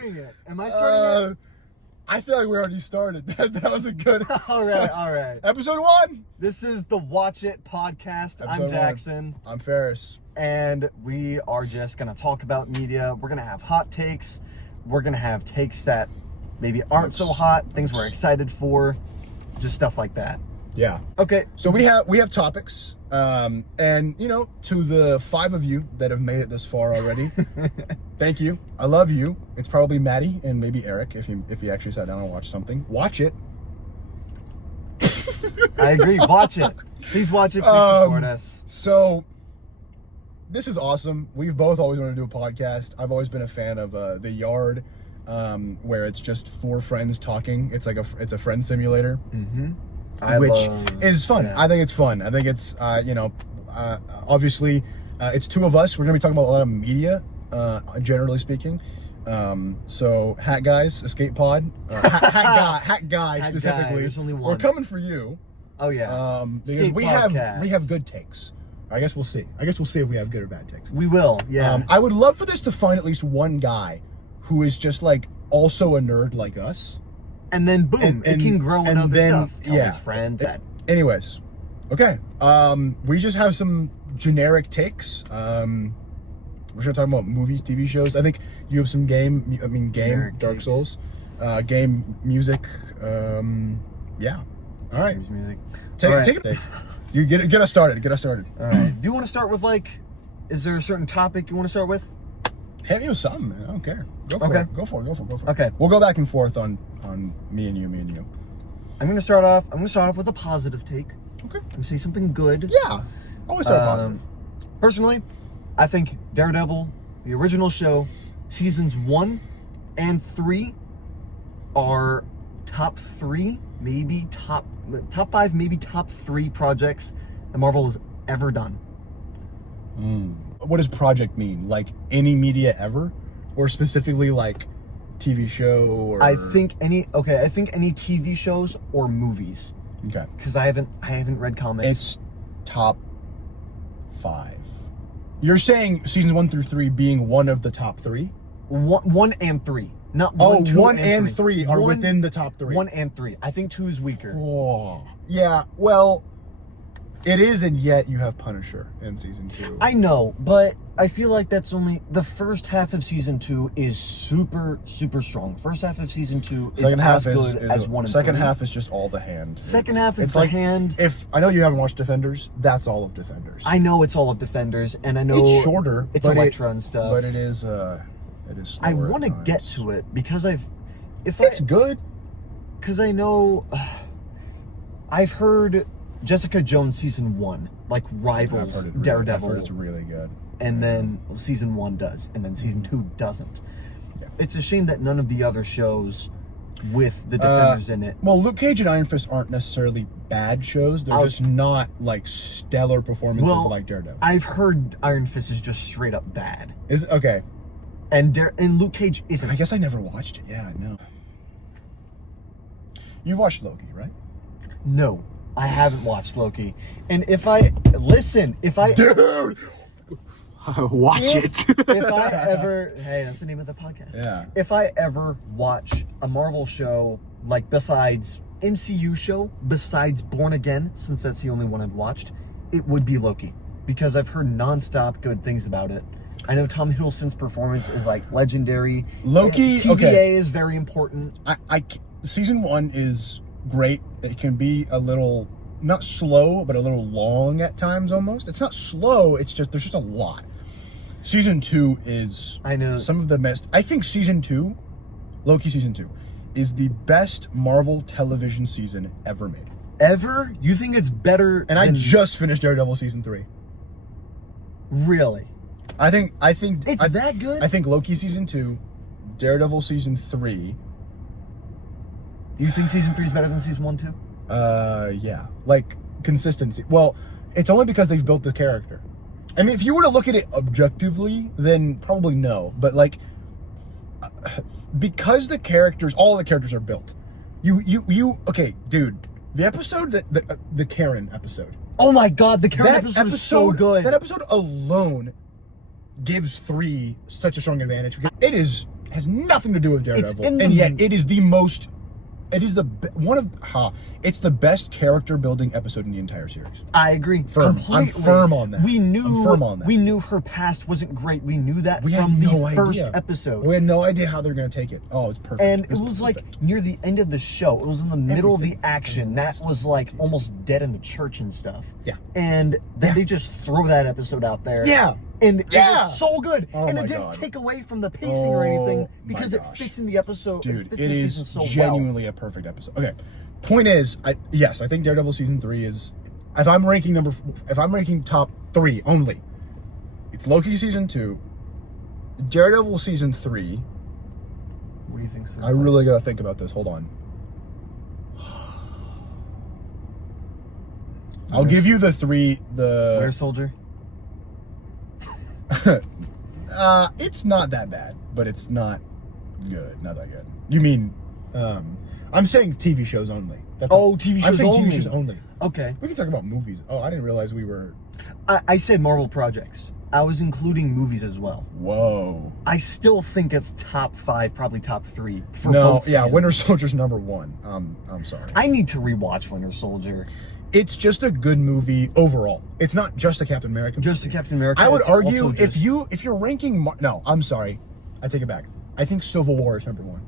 starting it? Am I starting it? I feel like we already started. That was a good... All right. Episode 1! This is the Watch It podcast. I'm Episode Jackson. 1. I'm Ferris. And we are just going to talk about media. We're going to have hot takes. We're going to have takes that maybe aren't so hot, things we're excited for, just stuff like that. Yeah. Okay. So we have topics. And, you know, to the 5 of you that have made it this far already, thank you. I love you. It's probably Maddie and maybe Eric if you actually sat down and watched something. Watch it. I agree. Watch it. Please watch it. Please support us. So, this is awesome. We've both always wanted to do a podcast. I've always been a fan of The Yard, where it's just 4 friends talking. It's like it's a friend simulator. Mm-hmm. Which is fun. Yeah. I think it's fun. I think it's, obviously, it's 2 of us. We're going to be talking about a lot of media, generally speaking. So, Hat Guys, Escape Pod, Hat Guy specifically. There's only one. We're coming for you. Oh, yeah. Because we have good takes. I guess we'll see. If we have good or bad takes. We will, yeah. I would love for this to find at least one guy who is just, like, also a nerd like us. And then boom, it can grow into other stuff. Tell his friends that. Anyways, okay. We just have some generic takes. We're gonna talk about movies, TV shows. I think you have some game, generic Dark takes. Souls, game, music. Yeah. All right. Music. Take it. You get us started. All right. Do you want to start with is there a certain topic you want to start with? Hit me with something, man. I don't care. Go for it. Go for it. Okay. We'll go back and forth on me and you. I'm gonna start off with a positive take. Okay. I'm gonna say something good. Yeah. Always start positive. Personally, I think Daredevil, the original show, seasons 1 and 3 are top 3, maybe top 5, maybe top 3 projects that Marvel has ever done. What does project mean? Like any media ever, or specifically like TV show? Or I think any TV shows or movies. Okay. Because I haven't read comics. It's top 5. You're saying seasons 1 through 3 being one of the top 3? 1 and 3, not 1, 2, 1 and 3 are within the top 3. 1 and 3. I think 2 is weaker. Oh, yeah. Well, it is, and yet you have Punisher in season 2. I know, but I feel like that's only the first half of season 2 is super, super strong. First half of season 2 is as good as 1 and 3. Second half is just all the hand. Second half is it's the like, hand. If I know you haven't watched Defenders, that's all of Defenders. I know it's all of Defenders, and I know it's shorter. It's Elektra and stuff, but it is slower. I want to get to it because it's good. Because I know I've heard Jessica Jones season 1 rivals Daredevil. I've heard it's really good. And then season 1 does, and then season 2 doesn't. Yeah. It's a shame that none of the other shows with the Defenders in it. Well, Luke Cage and Iron Fist aren't necessarily bad shows. They're just not like stellar performances like Daredevil. I've heard Iron Fist is just straight up bad. Is okay. And Luke Cage isn't. I guess I never watched it. Yeah, no. You watched Loki, right? No. I haven't watched Loki. And if I Dude! Watch it. If I ever, hey, that's the name of the podcast. Yeah. If I ever watch a Marvel show, besides MCU show, besides Born Again, since that's the only one I've watched, it would be Loki. Because I've heard nonstop good things about it. I know Tom Hiddleston's performance is legendary. Loki, TVA is very important. Season 1 is great. It can be a little, not slow, but a little long at times almost. It's not slow, it's just, there's just a lot. Season 2 is, I know, some of the best. I think Loki season 2, is the best Marvel television season ever made. Ever? You think it's better And I just finished Daredevil season 3. Really? I think it's that good? I think Loki season 2, Daredevil season 3. You think season 3 is better than season 1 too? Yeah. Consistency. Well, it's only because they've built the character. I mean, if you were to look at it objectively, then probably no. But because all the characters are built. Okay, dude. The episode the Karen episode. Oh my God, the Karen episode is so good. That episode alone gives 3 such a strong advantage because it is has nothing to do with Daredevil, in the and yet it is the most. It is it's the best character building episode in the entire series. I agree. Firm. Completely. I'm firm on that. I'm firm on that. We knew her past wasn't great. We knew that We from had no the first idea. episode. We had no idea how they're going to take it. Oh, it's perfect. And it was like near the end of the show. It was in the middle of the Everything. action. That was like almost dead in the church and stuff. Yeah. And then they just throw that episode out there. Yeah. And it was so good. Oh and my it didn't God. take away from the pacing or anything Oh because my it gosh. fits in the episode. Dude, fits it in the is season so genuinely a perfect episode. Okay, point is, I think Daredevil season 3 is. If I'm ranking top 3 only, it's Loki season 2, Daredevil season 3. What do you think, sir? I really gotta think about this. Hold on. I'll give you the 3. Winter Soldier? It's not that bad, but it's not good. Not that good. You mean, I'm saying TV shows only. That's all. TV shows I'm saying only. TV shows only. Okay. We can talk about movies. Oh, I didn't realize we were. I said Marvel projects. I was including movies as well. Whoa. I still think it's top 5, probably top 3 for No, both yeah, seasons. Winter Soldier's number 1. I'm sorry. I need to rewatch Winter Soldier. It's just a good movie overall. It's not just a Captain America. Just movie. to Captain America. I would it's argue also just- if you're ranking. No, I'm sorry. I take it back. I think Civil War is number 1.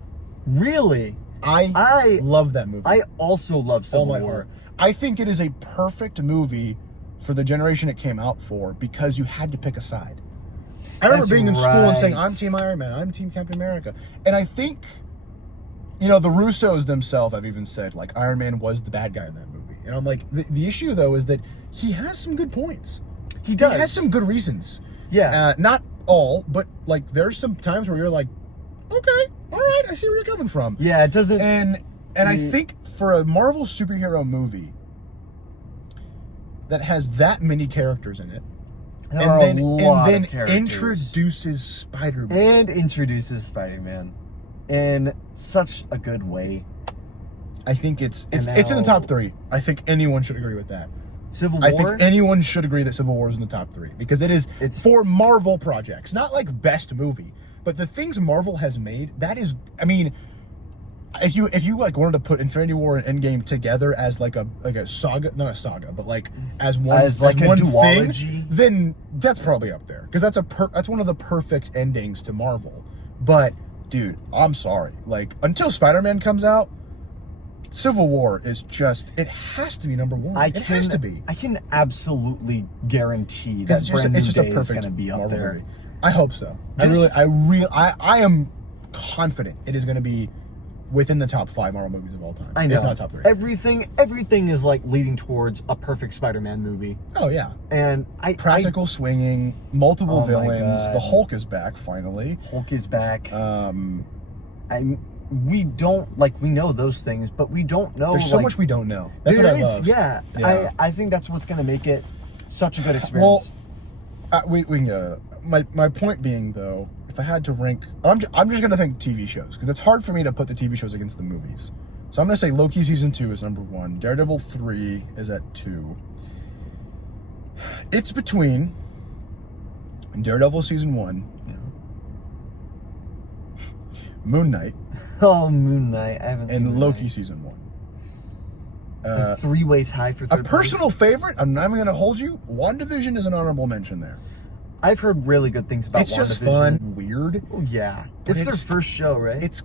Really? I love that movie. I also love Civil all my War. heart. I think it is a perfect movie for the generation it came out for because you had to pick a side. I remember That's being in school and saying, right. I'm Team Iron Man, I'm Team Captain America. And I think, the Russos themselves have even said, like, Iron Man was the bad guy in that movie. And I'm like, the issue, though, is that he has some good points. He does. He has some good reasons. Yeah. Not all, but, like, there's some times where you're like, okay, all right, I see where you're coming from. Yeah, it doesn't... And I think for a Marvel superhero movie that has that many characters in it, There are a lot and then of characters. introduces Spider-Man. And introduces Spider-Man in such a good way. I think it's in the now- top 3. I think anyone should agree with that. Civil War? I think anyone should agree that Civil War is in the top 3 because it's for Marvel projects, not like best movie, but the things Marvel has made. That is, I mean, if you like wanted to put Infinity War and Endgame together as like a saga, not a saga, but like as one As like a one duology? thing, then that's probably up there because that's one of the perfect endings to Marvel. But dude, I'm sorry, like until Spider-Man comes out, Civil War is just, it has to be number 1. It has to be. I can absolutely guarantee that Brand New it's just Day a is perfect going to be up Marvel there. movie. I hope so. I am confident it is going to be within the top 5 Marvel movies of all time. I know. If not top 3. Everything is like leading towards a perfect Spider-Man movie. Oh yeah. And Practical swinging, multiple Oh my villains. God. The Hulk is back finally. Hulk is back. There's We know those things, but we don't know. so much we don't know. That's There what I is, love. yeah. I think that's what's going to make it such a good experience. We can go. My point being though, if I had to rank, I'm just gonna think TV shows because it's hard for me to put the TV shows against the movies. So I'm gonna say Loki season 2 is number 1. Daredevil 3 is at 2. It's between Daredevil season 1, Moon Knight, Oh, Moon Knight. I haven't seen and Moon Loki Knight. season 1. The 3-way tie for A third personal place. favorite, I'm not even gonna hold you. WandaVision is an honorable mention there. I've heard really good things about It's just WandaVision. fun, weird. Oh, yeah. But It's their it's- first show, right? It's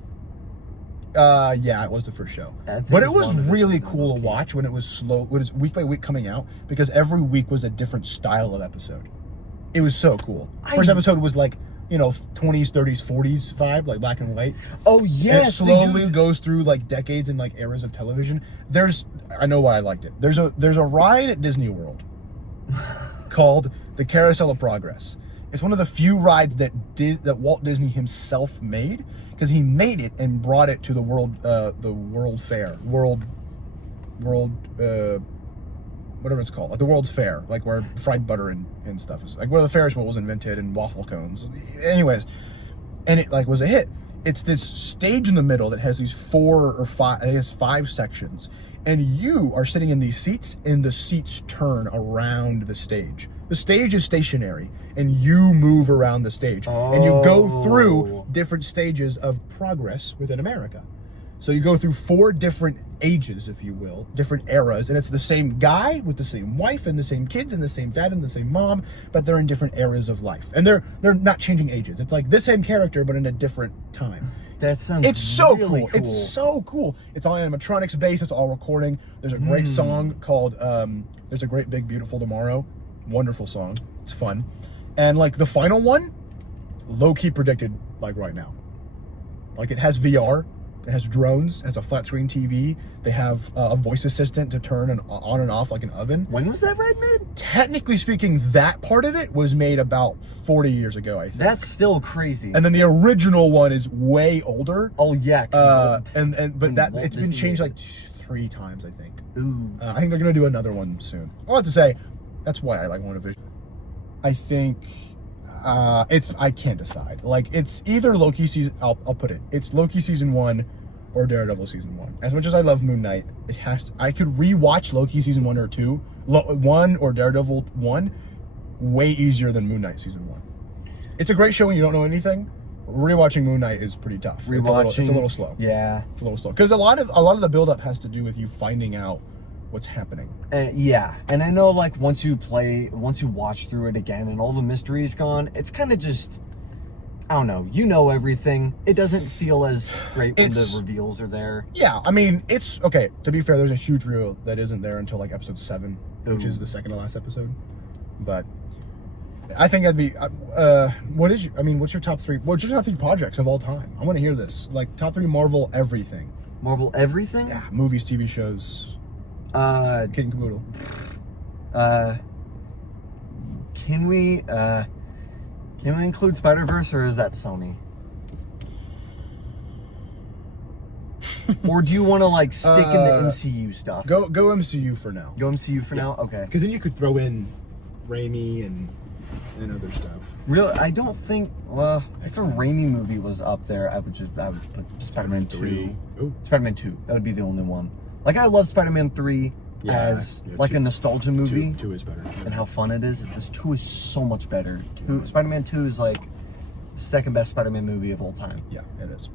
yeah, it was the first show. I think But it it was was really WandaVision and cool to Loki. watch when it was week by week coming out because every week was a different style of episode. It was so cool. First episode was like, 20s, 30s, 40s vibe, like black and white. Oh, And yes. it slowly goes through like decades and like eras of television. I know why I liked it. There's a ride at Disney World called the Carousel of Progress. It's one of the few rides that Walt Disney himself made because he made it and brought it to the World whatever it's called, like the World's Fair, like where fried butter and stuff is, like where the Ferris wheel was invented and waffle cones. Anyways, and it like was a hit. It's this stage in the middle that has these 4 or 5, I guess 5 sections, and you are sitting in these seats, and the seats turn around the stage. The stage is stationary, and you move around the stage, and you go through different stages of progress within America. So you go through 4 different ages, if you will, different eras, and it's the same guy with the same wife and the same kids and the same dad and the same mom, but they're in different eras of life, and they're not changing ages. It's like the same character, but in a different time. That sounds It's so really cool. It's so cool. It's all animatronics based. It's all recording. There's a great song called "There's a Great Big Beautiful Tomorrow." Wonderful song. It's fun, and like the final one, low key predicted like right now. Like it has VR. It has drones, it has a flat screen TV. They have a voice assistant to turn on and off like an oven. When was that made? Technically speaking, that part of it was made about 40 years ago, I think. That's still crazy. And then the original one is way older. Oh yeah. But it's been changed like 3 times, I think. Ooh. I think they're gonna do another one soon. I'll have to say, that's why I like WandaVision. I think I can't decide. Like it's either Loki season. I'll put it. It's Loki season 1 or Daredevil season 1. As much as I love Moon Knight, I could rewatch Loki season 1 or 2, 1 or Daredevil 1, way easier than Moon Knight season 1. It's a great show when you don't know anything. Rewatching Moon Knight is pretty tough. It's a little slow. Yeah, it's a little slow because a lot of the build up has to do with you finding out what's happening. Yeah, and I know like once you watch through it again and all the mystery is gone, it's kind of just, I don't know, you know everything. It doesn't feel as great when the reveals are there. Yeah, I mean, it's okay. To be fair, there's a huge reveal that isn't there until like episode 7, which is the second to last episode. But I think that'd be what's your top 3? What's your top 3 projects of all time? I want to hear this. Like top 3 Marvel everything. Marvel everything? Yeah, movies, TV shows. Kid and Caboodle. Can we include Spider-Verse, or is that Sony? Or do you want to like stick in the MCU stuff? Go MCU for now. Go MCU for now? Okay. Because then you could throw in Raimi and other stuff. Really, I don't think. Well, if a Raimi movie was up there, I would put Spider-Man 2. Ooh. Spider-Man 2. That would be the only one. Like I love Spider-Man 3 as like a nostalgia movie. 2 is better. And how fun it is. This 2 is so much better. Spider-Man 2 is like second best Spider-Man movie of all time. Yeah, it is.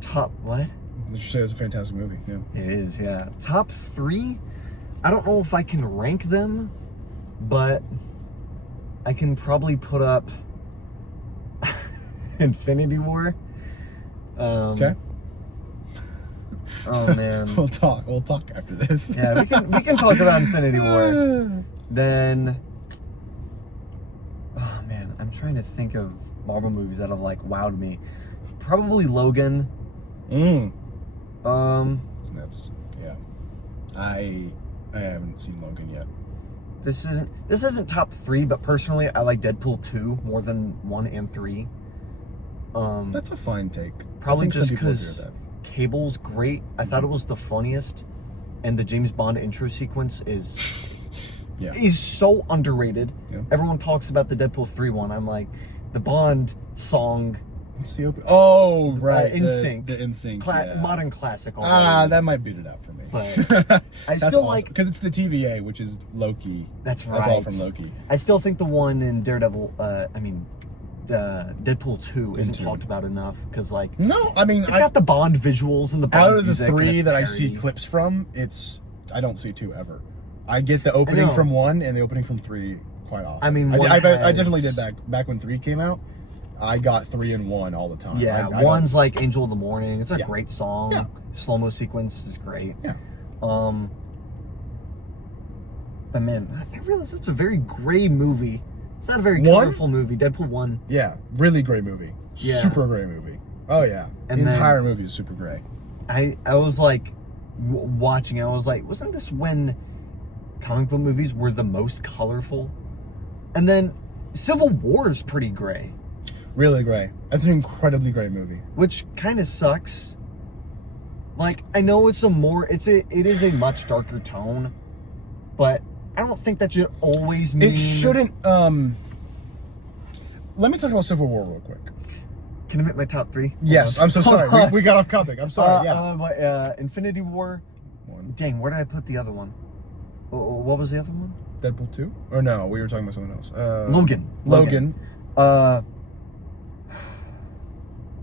Top what? Let's just say it's a fantastic movie. Yeah. It is, yeah. Top 3? I don't know if I can rank them, but I can probably put up Infinity War. Okay. Oh man. We'll talk after this. Yeah, we can talk about Infinity War. Then oh man, I'm trying to think of Marvel movies that have like wowed me. Probably Logan. That's I haven't seen Logan yet. This isn't top 3, but personally I like Deadpool 2 more than 1 and 3. That's a fine take. Probably just because Cable's great. I thought it was the funniest, and the James Bond intro sequence is so underrated. Yeah. Everyone talks about the Deadpool 3 one. I'm like, the Bond song. What's the open? Oh, right. NSYNC. The NSYNC. Modern classic. Already. That might beat it out for me. But I still like, because it's the TVA, which is Loki. That's right. That's all from Loki. I still think the one in Daredevil. Deadpool 2 isn't talked about enough because like no, I mean it's got the Bond visuals and the Bond out of the music, 3 that I see clips from, I don't see 2 ever. I get the opening from 1 and the opening from 3 quite often. I mean, I definitely did back when 3 came out. I got 3 and 1 all the time. Yeah, one's like Angel of the Morning. It's a great song. Yeah. Slow-mo sequence is great. Yeah. But man, I realize it's a very gray movie. It's not a very colorful movie. Deadpool 1. Yeah, really great movie. Yeah. Super great movie. Oh yeah. And the entire movie is super great. I was like watching. I was like, wasn't this when comic book movies were the most colorful? And then Civil War is pretty gray. Really gray. That's an incredibly great movie. Which kind of sucks. Like I know it is a much darker tone, but I don't think that should always mean... It shouldn't, let me talk about Civil War real quick. Can I make my top 3? Yes, I'm so sorry. We got off topic. I'm sorry, Infinity War. 1. Dang, where did I put the other one? What was the other one? Deadpool 2? Or no, we were talking about someone else. Logan. Oh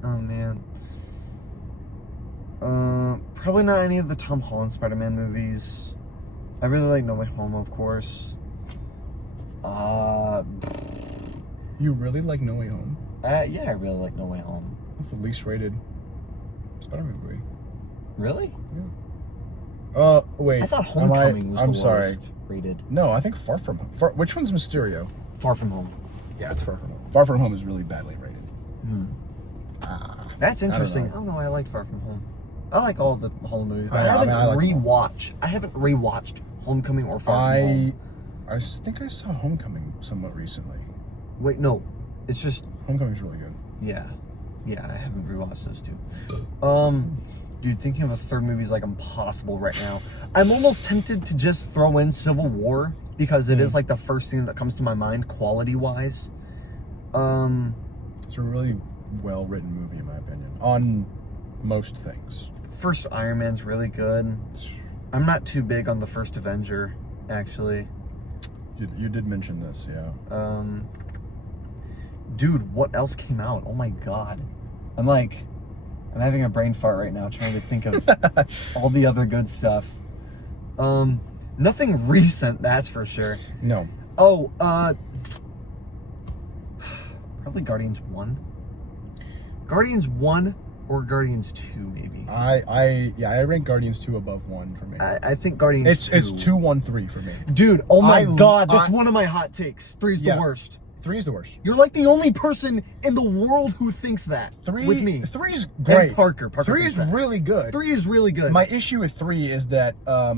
man. Probably not any of the Tom Holland Spider-Man movies. I really like No Way Home, of course. You really like No Way Home? Yeah, I really like No Way Home. That's the least rated Spider-Man movie. Really? Yeah. Wait. I thought Homecoming was I'm the sorry. lowest rated. No, I think Far From Home. Which one's Mysterio? Far From Home. Yeah, it's Far From Home. Far From Home is really badly rated. That's interesting. I don't know why I like Far From Home. I like all the Home movies. I haven't rewatched Homecoming or Far From Home. I think I saw Homecoming somewhat recently. Wait, no. It's just... Homecoming's really good. Yeah. Yeah, I haven't rewatched those two. Dude, thinking of a third movie is like impossible right now. I'm almost tempted to just throw in Civil War because it is like the first thing that comes to my mind quality-wise. It's a really well-written movie in my opinion. On most things. First Iron Man's really good. I'm not too big on the first Avenger, actually. You did mention this, yeah. Dude, what else came out? Oh my god. I'm having a brain fart right now trying to think of all the other good stuff. Nothing recent, that's for sure. No. Oh, probably Guardians 1. Guardians 1 or Guardians 2, maybe. I rank Guardians 2 above 1 for me. I think Guardians 2. It's 2, 1, 3 for me. Dude, oh my god, that's one of my hot takes. 3's the worst. 3's the worst. You're like the only person in the world who thinks that. 3 with me. 3's great. And Parker 3 is really good. 3 is really good. My issue with 3 is that oh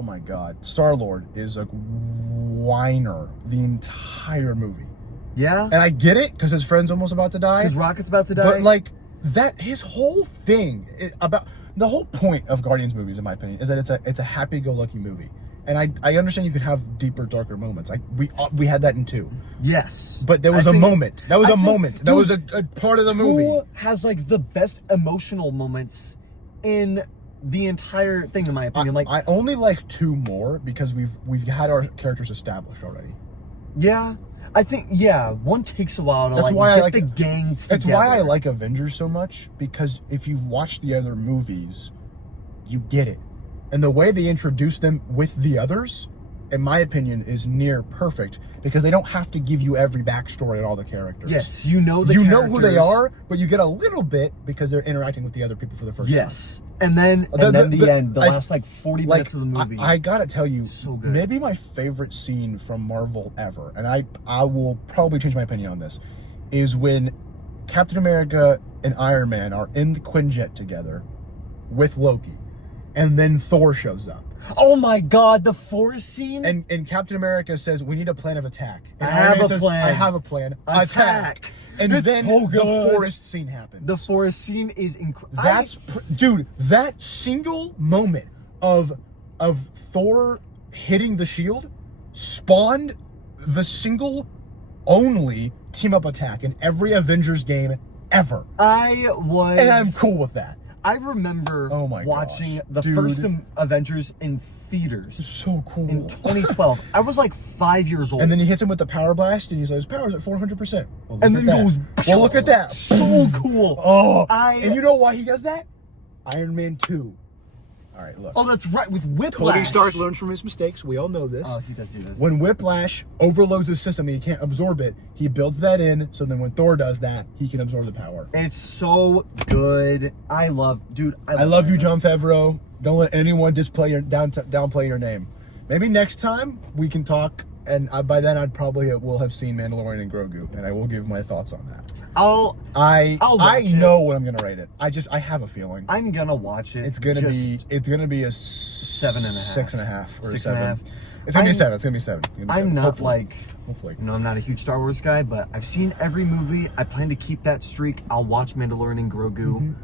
my god, Star-Lord is a whiner the entire movie. Yeah? And I get it, because his friend's almost about to die. Because Rocket's about to die. But like, his whole thing, the whole point of Guardians movies, in my opinion, is that it's a happy-go-lucky movie. And I understand you could have deeper, darker moments. Like, we had that in 2. Yes. But there was a moment. That was a moment. That was a part of the movie. 2 has like the best emotional moments in the entire thing, in my opinion. I only like 2 more because we've had our characters established already. Yeah. I think, 1 takes a while to get the gang together. That's why I like Avengers so much, because if you've watched the other movies, you get it. And the way they introduce them with the others, in my opinion, is near perfect, because they don't have to give you every backstory on all the characters. Yes, you know the characters. You know who they are, but you get a little bit because they're interacting with the other people for the first time. Yes. And then the end, the last 40 minutes of the movie. I gotta tell you, so good. Maybe my favorite scene from Marvel ever, and I will probably change my opinion on this, is when Captain America and Iron Man are in the Quinjet together with Loki, and then Thor shows up. Oh my god, the forest scene? And Captain America says, we need a plan of attack. And I have a plan. I have a plan. Attack. And it's then so the forest scene happens. The forest scene is incredible. Dude, that single moment of Thor hitting the shield spawned the single only team up attack in every Avengers game ever. And I'm cool with that. I remember watching the first Avengers in theaters. It's so cool. In 2012. I was like 5 years old. And then he hits him with the power blast, and he's like, his power's at 400%. Well, and then goes, well, look at that. So cool. Oh, and you know why he does that? Iron Man 2. All right, look. Oh, that's right, with Whiplash. Tony Stark learns from his mistakes. We all know this. Oh, he does do this. When Whiplash overloads his system and he can't absorb it, he builds that in, so then when Thor does that, he can absorb the power. It's so good. I love you, John Favreau. Don't let anyone downplay your name. Maybe next time we can talk, and by then I'd probably will have seen Mandalorian and Grogu, and I will give my thoughts on that. I know what I'm gonna rate it. I have a feeling. I'm gonna watch it. It's gonna be a 7.5, 6.5, or 6.5. 7. It's gonna be 7. It's gonna be 7. I'm not hopefully. No, I'm not a huge Star Wars guy, but I've seen every movie. I plan to keep that streak. I'll watch Mandalorian and Grogu.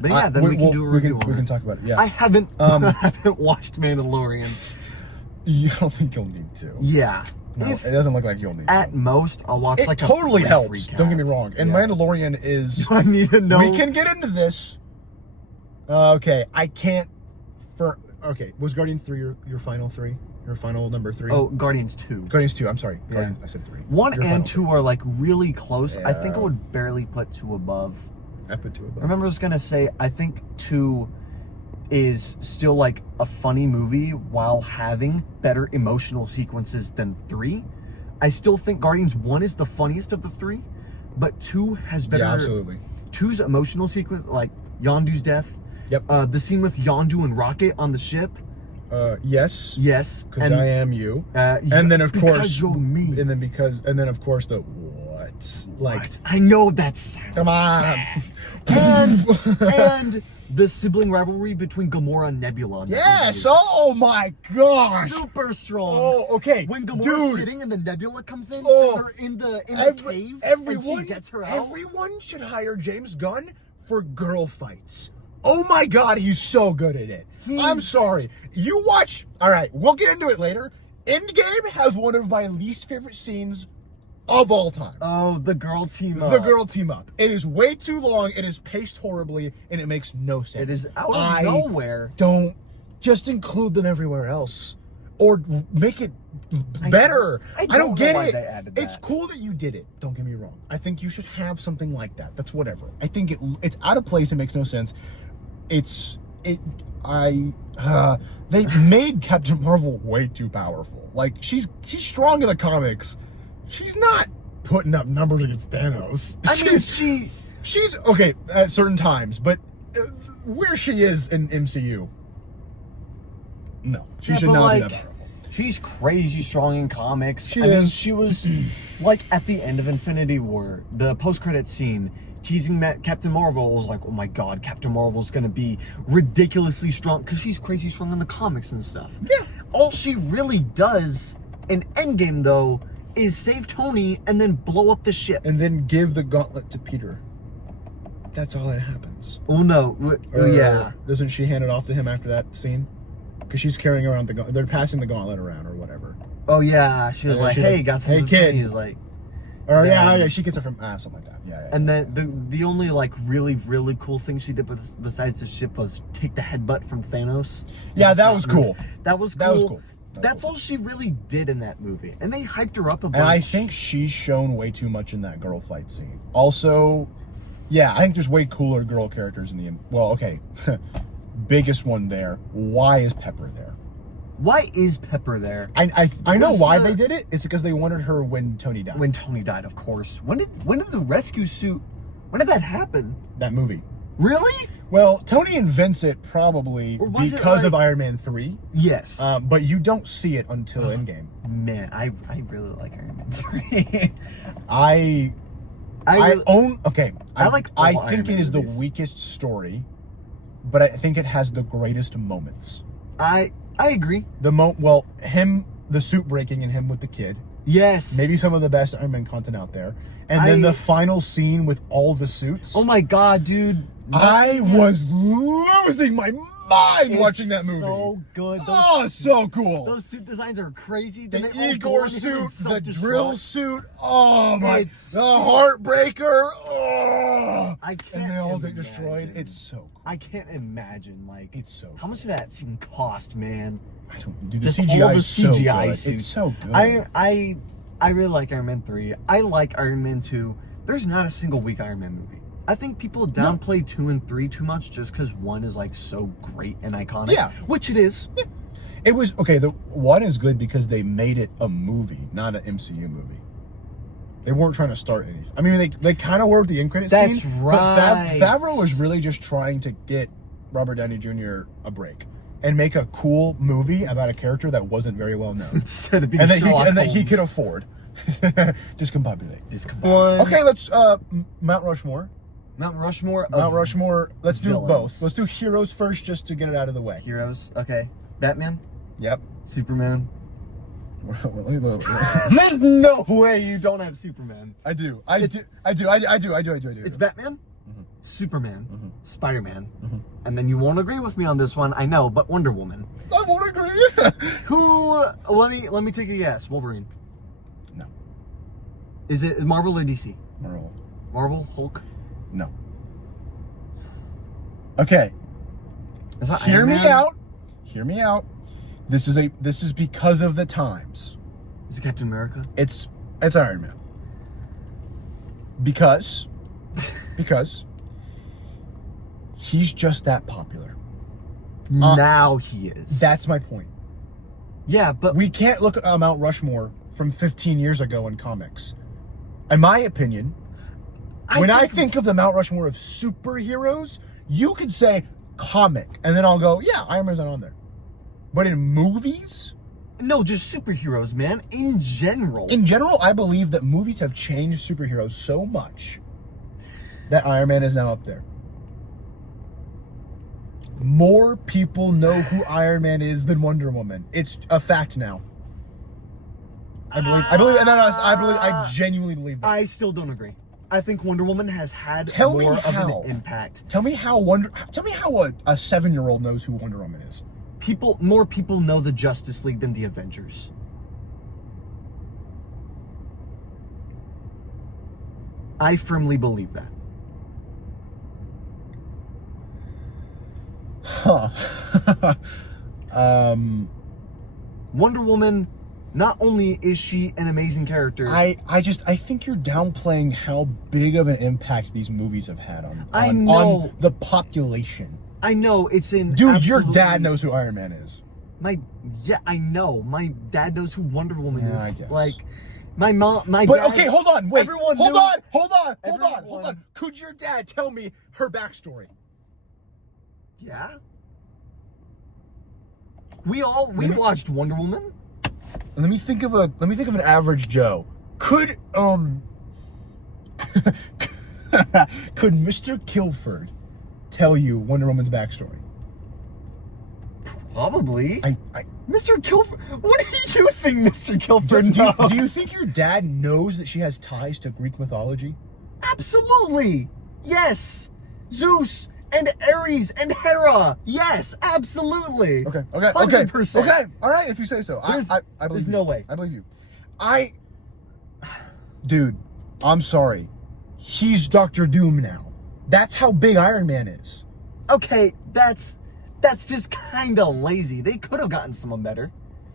But yeah, then we can do a review on it. We can talk about it. Yeah. I haven't watched Mandalorian. You don't think you'll need to? Yeah. No, it doesn't look like you'll need to. At most, I'll watch it totally helps. Don't get me wrong. And Mandalorian is... I need to know. We can get into this. Okay, I can't was Guardians 3 your final 3? Your final number 3? Oh, Guardians 2. Guardians 2, I'm sorry. Yeah. Guardians, I said 3. 1 and 2 are like really close. I think I Yeah. would barely put 2 above. I put 2 above. I remember I was gonna say, I think 2 is still like a funny movie while having better emotional sequences than 3. I still think Guardians 1 is the funniest of the 3, but 2 has better. Yeah, absolutely. 2's emotional sequence, like Yondu's death. Yep. The scene with Yondu and Rocket on the ship. Yes. Yes. Because I am you. And then of course, you're me. and then of course the what? Like, What? I know that sound. come on. and the sibling rivalry between Gamora and Nebula. Yes. Oh my gosh. Super strong. Oh, okay. When Gamora's Dude. sitting and the Nebula comes in, Oh. and they're in the cave, and she gets her out. Everyone should hire James Gunn for girl fights. Oh my god, he's so good at it. I'm sorry. You watch. All right, we'll get into it later. Endgame has one of my least favorite scenes of all time. Oh, the girl team up. The girl team up. It is way too long. It is paced horribly, and it makes no sense. It is out of nowhere. Don't just include them everywhere else, or make it better. I don't don't get know why it. they added It's that. cool that you did it. Don't get me wrong. I think you should have something like that. That's whatever. I think it's out of place. It makes no sense. They made Captain Marvel way too powerful. Like she's strong in the comics. She's not putting up numbers against Thanos. I mean, She's okay at certain times, but where she is in MCU, no, she should not be that powerful. She's crazy strong in comics. She I mean, is. she was like at the end of Infinity War, the post-credit scene, teasing Captain Marvel. Was like, oh my god, Captain Marvel's gonna be ridiculously strong because she's crazy strong in the comics and stuff. Yeah. All she really does in Endgame though is save Tony and then blow up the ship. And then give the gauntlet to Peter. That's all that happens. Oh no, yeah. Doesn't she hand it off to him after that scene? Because she's carrying around the gauntlet. They're passing the gauntlet around or whatever. Oh yeah, she was And like, she's "Hey, like, got some." "Hey, kid." He's like, Or Yeah. yeah, she gets it from something like that. Yeah. and then the only like really cool thing she did besides the ship was take the headbutt from Thanos. Yeah, that was cool. That was cool. That was cool. That's all she really did in that movie, and they hyped her up a bunch. And I think she's shown way too much in that girl fight scene. Also, yeah, I think there's way cooler girl characters in the. Well, okay, biggest one there. Why is Pepper there? Why is Pepper there? I know why they did it. It's because they wanted her when Tony died. When Tony died, of course. When did the rescue suit? When did that happen? That movie. Really? Well, Tony invents it probably Or was it because of like- Iron Man 3. Yes. But you don't see it until Endgame. Man, I really like Iron Man 3. I really- own. Okay, I like all I Iron think Man it is movies. the weakest story, but I think it has the greatest moments. I agree. Well, him, the suit breaking, and him with the kid. Yes. Maybe some of the best Iron Man content out there. And then the final scene with all the suits. Oh my god, dude. I was losing my mind watching that movie. So good. So cool. Those suit designs are crazy. Then The they all go Igor in here suit, and the self-destruct. drill suit. Oh my! It's the so- Heartbreaker. Oh, I can't. and they all get imagine. destroyed. It's so cool. I can't imagine. Like, It's so How much did that scene cost, man? I don't. Dude, the Just CGI all the is so CGI good. suits. It's so good. I really like Iron Man 3. I like Iron Man 2. There's not a single weak Iron Man movie. I think people downplay 2 and 3 too much just because 1 is like so great and iconic. Yeah. Which it is. It was okay. The one is good because they made it a movie, not an MCU movie. They weren't trying to start anything. I mean, they kind of were with the end credit scene. That's right. But Favreau was really just trying to get Robert Downey Jr. a break and make a cool movie about a character that wasn't very well known, Instead of being and that Sherlock he Holmes. could afford. Discombobulate. Discombobulate. Okay, let's Mount Rushmore. Mount Rushmore. of Mount Rushmore. Let's do villains. both. Let's do heroes first, just to get it out of the way. Heroes. Okay. Batman. Yep. Superman. Let me look. There's no way you don't have Superman. I do. It's Batman, Superman, Spider-Man, and then you won't agree with me on this one, I know, but Wonder Woman. I won't agree. Who? Let me take a guess. Wolverine. No. Is it Marvel or DC? Marvel. Marvel. Hulk. No. Okay. Is that Hear Iron me Man? out. Hear me out. This is because of the times. Is it Captain America? It's Iron Man. Because he's just that popular. Now he is. That's my point. Yeah, but We can't look at Mount Rushmore from 15 years ago in comics. In my opinion, when I think of the Mount Rushmore of superheroes, you could say comic, and then I'll go, yeah, Iron Man's not on there. But in movies? No, just superheroes, man. In general. In general, I believe that movies have changed superheroes so much that Iron Man is now up there. More people know who Iron Man is than Wonder Woman. It's a fact now. I genuinely believe that. I still don't agree. I think Wonder Woman has had more of an impact. Tell me how a 7-year-old knows who Wonder Woman is. More people know the Justice League than the Avengers. I firmly believe that. Huh. Wonder Woman, not only is she an amazing character, I think you're downplaying how big of an impact these movies have had on the population. I know it's in. Dude, your dad knows who Iron Man is. I know. My dad knows who Wonder Woman is. I guess. Like, my mom, my But dad. okay, hold on, wait. Hold on. Everyone- Could your dad tell me her backstory? Yeah. We watched Wonder Woman. Let me think of an average Joe. Could could Mr. Kilford tell you Wonder Woman's backstory? Probably. I Mr. Kilford. What do you think Mr. Kilford knows? do you think your dad knows that she has ties to Greek mythology? Absolutely. Yes. Zeus and Ares and Hera. Yes, absolutely. Okay. 100%. Okay. All right, if you say so. I believe there's you. no way. I believe you. Dude, I'm sorry. He's Dr. Doom now. That's how big Iron Man is. Okay, that's just kind of lazy. They could have gotten someone better.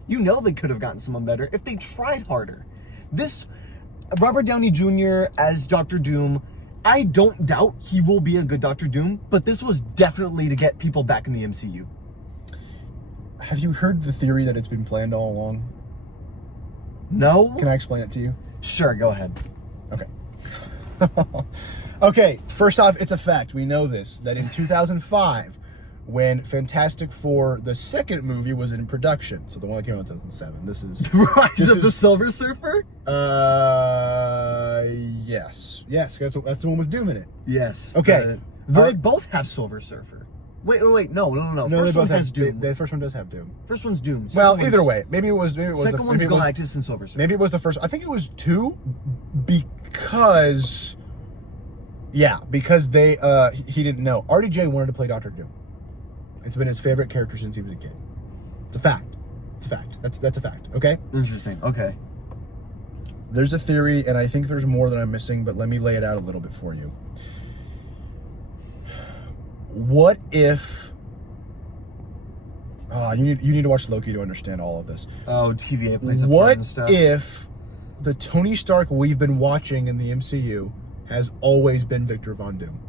You know they could have gotten someone better if they tried harder. This Robert Downey Jr. as Dr. Doom, I don't doubt he will be a good Dr. Doom, but this was definitely to get people back in the MCU. Have you heard the theory that it's been planned all along? No? Can I explain it to you? Sure, go ahead. Okay. Okay, first off, it's a fact. We know this, that in 2005, when Fantastic Four, the second movie, was in production, so the one that came out in 2007, this is... Rise of the Silver Surfer? Yes. Yes, that's the one with Doom in it. Yes. Okay. They both have Silver Surfer. Wait, no. First one has Doom. The first one does have Doom. First one's Doom. Well, either way, maybe it was Second one's Galactus and Silver Surfer. Maybe it was the first. I think it was 2 because they he didn't know. RDJ wanted to play Dr. Doom. It's been his favorite character since he was a kid. It's a fact. That's a fact. Okay. Interesting. Okay. There's a theory, and I think there's more that I'm missing, but let me lay it out a little bit for you. What if... you need to watch Loki to understand all of this. Oh, TVA plays a part What and stuff. if the Tony Stark we've been watching in the MCU has always been Victor Von Doom?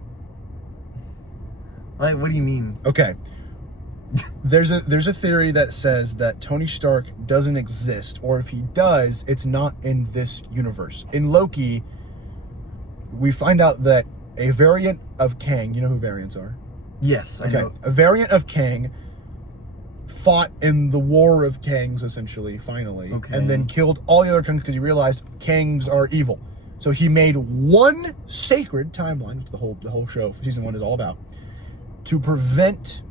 Like, what do you mean? Okay. There's a theory that says that Tony Stark doesn't exist, or if he does, it's not in this universe. In Loki, we find out that a variant of Kang, you know who variants are? Yes, I know. A variant of Kang fought in the War of Kangs, essentially, finally, and then killed all the other Kangs because he realized Kangs are evil. So he made one sacred timeline, which the whole show, season 1 is all about, to prevent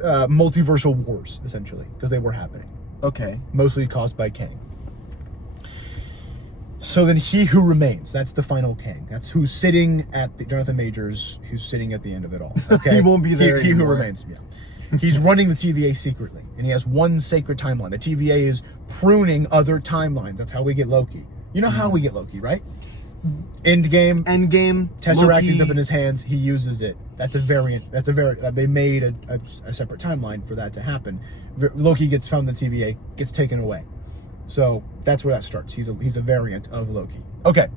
multiversal wars, essentially, because they were happening. Okay. Mostly caused by Kang. So then He Who Remains, that's the final Kang. That's who's sitting at Jonathan Majors, who's sitting at the end of it all. Okay? He won't be there He Who anymore. Remains, yeah. He's running the TVA secretly, and he has one sacred timeline. The TVA is pruning other timelines. That's how we get Loki. You know how we get Loki, right? Endgame. Tesseract Loki. ends up in his hands. He uses it. That's a variant. They made a separate timeline for that to happen. Loki gets found in the TVA, gets taken away. So that's where that starts. He's a variant of Loki. Okay.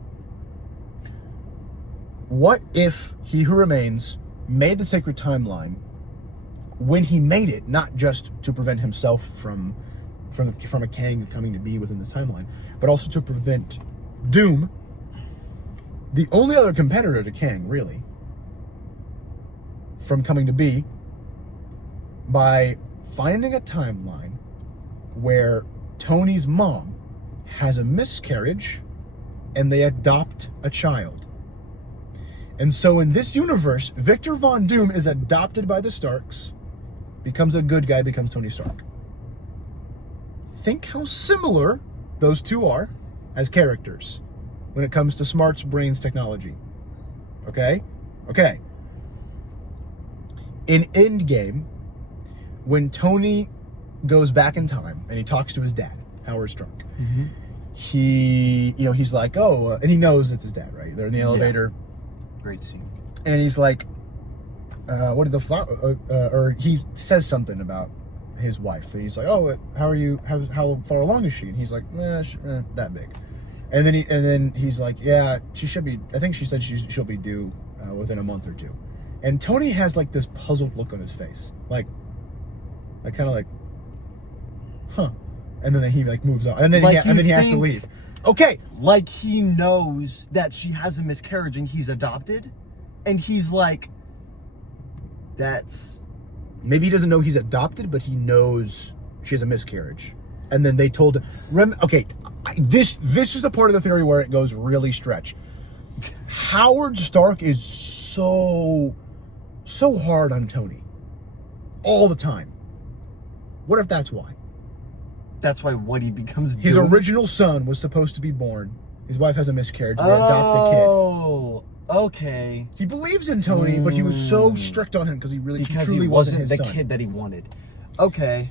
What if He Who Remains made the sacred timeline when he made it, not just to prevent himself from a Kang coming to be within this timeline, but also to prevent Doom, the only other competitor to Kang, really, from coming to be, by finding a timeline where Tony's mom has a miscarriage and they adopt a child. And so in this universe, Victor Von Doom is adopted by the Starks, becomes a good guy, becomes Tony Stark. Think how similar those two are as characters when it comes to smarts, brains, technology. Okay? Okay. In Endgame, when Tony goes back in time and he talks to his dad, Howard Stark, he's like, and he knows it's his dad, right? They're in the elevator. Yeah. Great scene. And he's like, what did the flower, or he says something about his wife. And he's like, how are you, how far along is she? And he's like, that big. And then he's like, yeah, she should be, I think she said she'll be due within a month or two. And Tony has like this puzzled look on his face. Like kind of like, huh. And then he like moves on. And then he has to leave. Okay. Like he knows that she has a miscarriage and he's adopted. And he's like, maybe he doesn't know he's adopted, but he knows she has a miscarriage. And then they told him, this is the part of the theory where it goes really stretch. Howard Stark is so hard on Tony all the time. What if that's why? That's why Woody becomes his Doom? Original son was supposed to be born. His wife has a miscarriage. They adopt a kid. Oh, okay. He believes in Tony, but he was so strict on him because he truly wasn't his the son. kid that he wanted. Okay.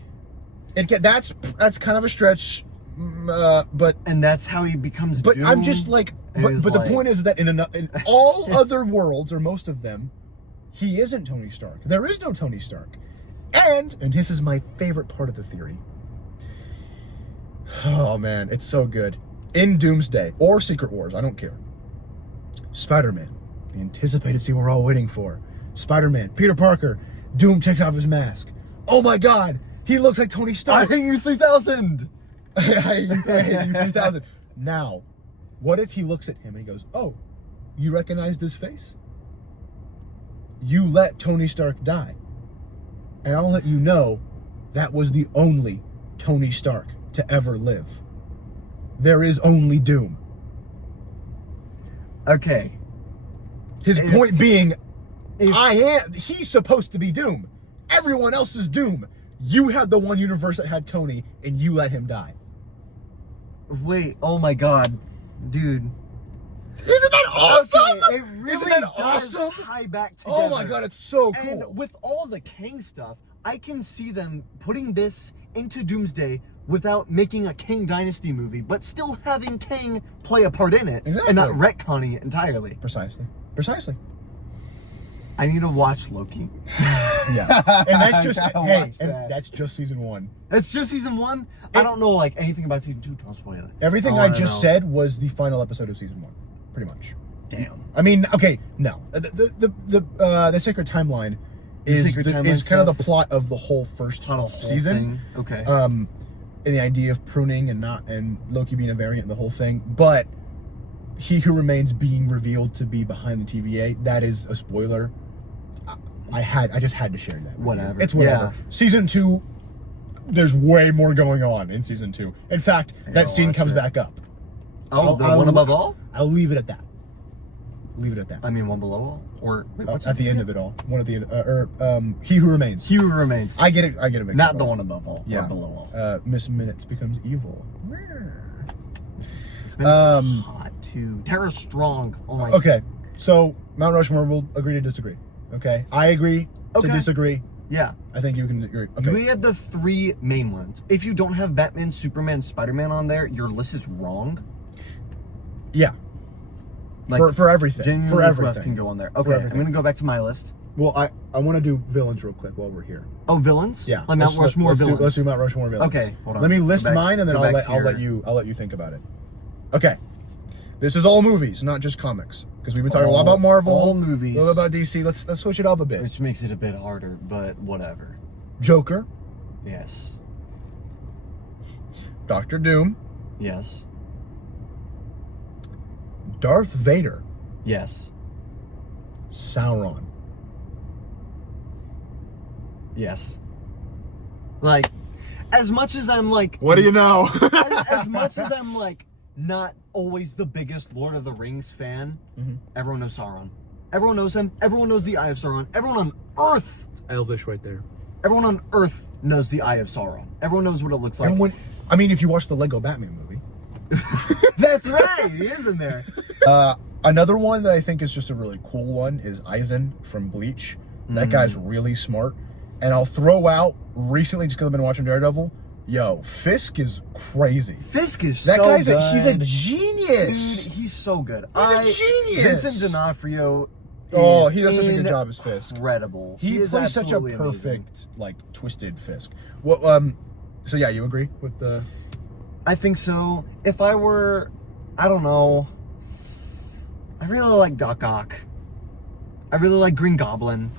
That's kind of a stretch, but and that's how he becomes. But Doom? I'm just like, but the point is that in all other worlds, or most of them, he isn't Tony Stark. There is no Tony Stark, and this is my favorite part of the theory. Oh man, it's so good. In Doomsday or Secret Wars, I don't care. Spider-Man, the anticipated scene we're all waiting for. Spider-Man, Peter Parker, Doom takes off his mask. Oh my God, he looks like Tony Stark. I hate you 3000. I hate you 3000. Now, what if he looks at him and he goes, "Oh, you recognize this face? You let Tony Stark die, and I'll let you know that was the only Tony Stark to ever live. There is only Doom." Okay. His point being, he's supposed to be Doom. Everyone else is Doom. You had the one universe that had Tony, and you let him die. Wait, oh my God, dude. Isn't that awesome? Okay, it really does tie back together. Oh my God, it's so cool. And with all the Kang stuff, I can see them putting this into Doomsday without making a Kang Dynasty movie, but still having Kang play a part in it. Exactly. And not retconning it entirely. Precisely. I need to watch Loki. Yeah. And that's just, that's just season 1. It's just season 1? I don't know anything about season 2. Don't spoil it. Everything I just said was the final episode of season 1. Pretty much. Damn. I mean, okay, no. The Sacred Timeline is kind of the plot of the whole first season. Thing. Okay. And the idea of pruning and Loki being a variant and the whole thing. But He Who Remains being revealed to be behind the TVA, that is a spoiler. I just had to share that. Whatever. It's whatever. Yeah. Season 2, there's way more going on in season 2. In fact, that scene comes back up. Oh, the one above all? I'll leave it at that. I mean, one below all? Or wait, what's at the end of it all? One at the end, He Who Remains. He Who Remains. I get it. Mixed Not up. the one above all. Yeah. Or below all. Miss Minutes becomes evil. Miss Minutes is hot too. Tara's strong. Oh my. Okay, so Mount Rushmore will agree to disagree. Okay, I agree to disagree. Yeah. I think you can agree. Okay. We had the 3 main ones. If you don't have Batman, Superman, Spider-Man on there, your list is wrong. Yeah. Like, for everything. genuinely, For who else everything. can go on there? Okay, I'm everything. gonna go back to my list. Well, I want to do villains real quick while we're here. Oh, villains? Yeah. Like Mount Rushmore villains. Let's do Mount Rushmore villains. Okay, hold on. Let me Go list back- mine, and then go I'll back to let you think about it. Okay. This is all movies, not just comics, because we've been talking a lot about Marvel, all movies. a little about DC. Let's switch it up a bit. Which makes it a bit harder, but whatever. Joker, Yes. Doctor Doom, Yes. Darth Vader, Yes. Sauron. Yes. Like, as much as I'm like, What do you know? as much as I'm like not always the biggest Lord of the Rings fan, everyone knows Sauron. Everyone knows him. Everyone knows the Eye of Sauron. Everyone on Earth, Elvish right there. everyone on Earth knows the Eye of Sauron. Everyone knows what it looks like. If you watch the Lego Batman movie. That's right. He is in there. Another one that I think is just a really cool one is Aizen from Bleach. That guy's really smart. And I'll throw out recently, just because I've been watching Daredevil, yo, Fisk is crazy. Fisk is That so guy's good. he's a genius. Dude, he's so good. He's a genius. Vincent D'Onofrio. Oh, is he does such a good job as Fisk. Incredible. He is plays such a absolutely amazing. perfect, like, twisted Fisk. Well, so yeah, you agree with the... I think so. If I were, I don't know. I really like Doc Ock. I really like Green Goblin.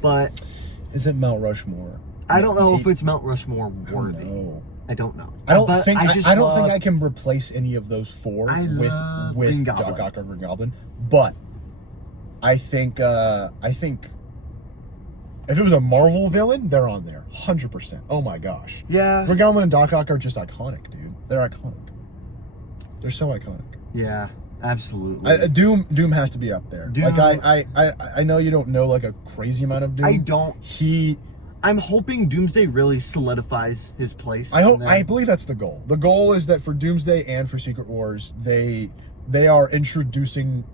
But Is it Mount Rushmore? I don't know if it's Mount Rushmore worthy. No. I don't know. I don't But think just I don't love- think I can replace any of those four I love Green with Goblin. Doc Ock or Green Goblin. But I think if it was a Marvel villain, they're on there 100%. Oh my gosh. Yeah. Green Goblin and Doc Ock are just iconic, dude. They're iconic. They're so iconic. Yeah. Absolutely. Doom has to be up there. Doom- Like I know you don't know like a crazy amount of Doom. I don't. He I'm hoping Doomsday really solidifies his place. I believe that's the goal. The goal is that for Doomsday and for Secret Wars, they are introducing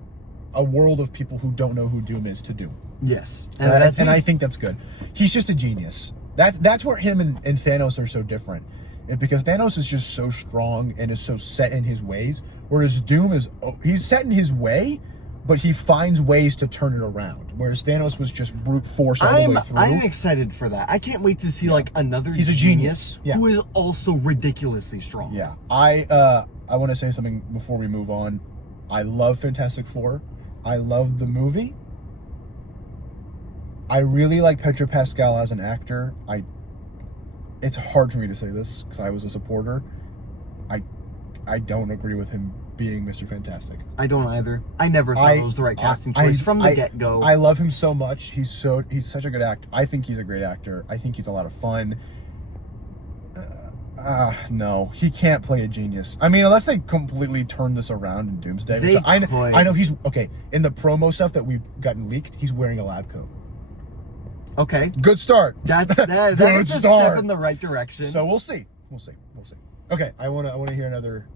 a world of people who don't know who Doom is to Doom. Yes. And I think that's good. He's just a genius. That's where him and Thanos are so different. Because Thanos is just so strong and is so set in his ways, whereas Doom he's set in his way, but he finds ways to turn it around. Whereas Thanos was just brute force all the way through. I'm excited for that. I can't wait to see like another He's a genius. Yeah. who is also ridiculously strong. Yeah. I want to say something before we move on. I love Fantastic Four. I love the movie. I really like Pedro Pascal as an actor. It's hard for me to say this because I was a supporter. I don't agree with him being Mr. Fantastic. I don't either. I never thought it was the right casting choice from the get-go. I love him so much. He's such a good actor. I think he's a great actor. I think he's a lot of fun. No, he can't play a genius. I mean, unless they completely turn this around in Doomsday. They I could. know he's okay. In the promo stuff that we've gotten leaked, he's wearing a lab coat. Okay. Good start. That Good is a start. step in the right direction. So we'll see. Okay, I want to hear another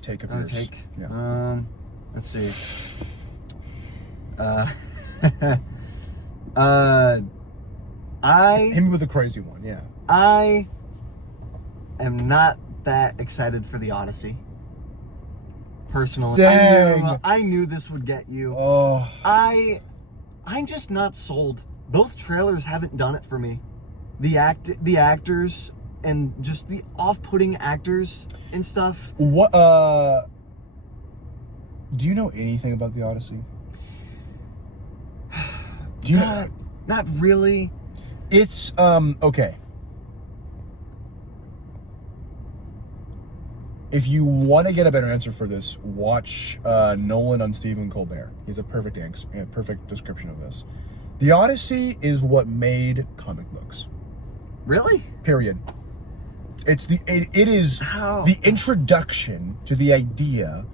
take of Another yours. take. Yeah. Let's see. Him with the crazy one, yeah. I am not that excited for the Odyssey. Personally, Dang. I knew this would get you. Oh, I'm just not sold. Both trailers haven't done it for me. The actors and just the off-putting actors and stuff. what? Do you know anything about the Odyssey? Do you know? Not really. It's okay. If you want to get a better answer for this, watch Nolan on Stephen Colbert. He's a perfect perfect description of this. The Odyssey is what made comic books. Really? Period. It is How? the introduction to the idea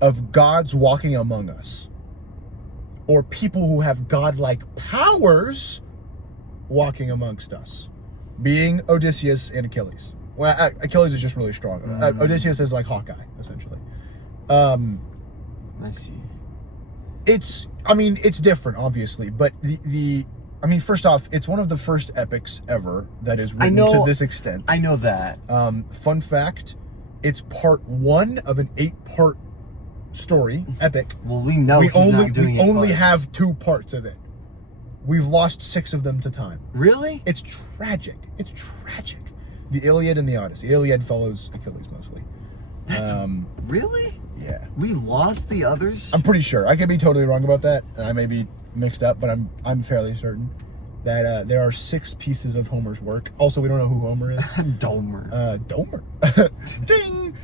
of gods walking among us, or people who have godlike powers walking amongst us, being Odysseus and Achilles. Well, Achilles is just really strong. Odysseus is like Hawkeye, essentially. I see. It's different, obviously, but first off, it's one of the first epics ever that is written to this extent. I know that. Fun fact, it's part 1 of an 8-part story, epic. Well, we know we only only have 2 parts of it. We've lost 6 of them to time. Really? It's tragic. It's tragic. The Iliad and the Odyssey. Iliad follows Achilles mostly. Really? Yeah. We lost the others? I'm pretty sure. I could be totally wrong about that. I may be mixed up, but I'm fairly certain that there are 6 pieces of Homer's work. Also, we don't know who Homer is. Domer. Domer. Ding.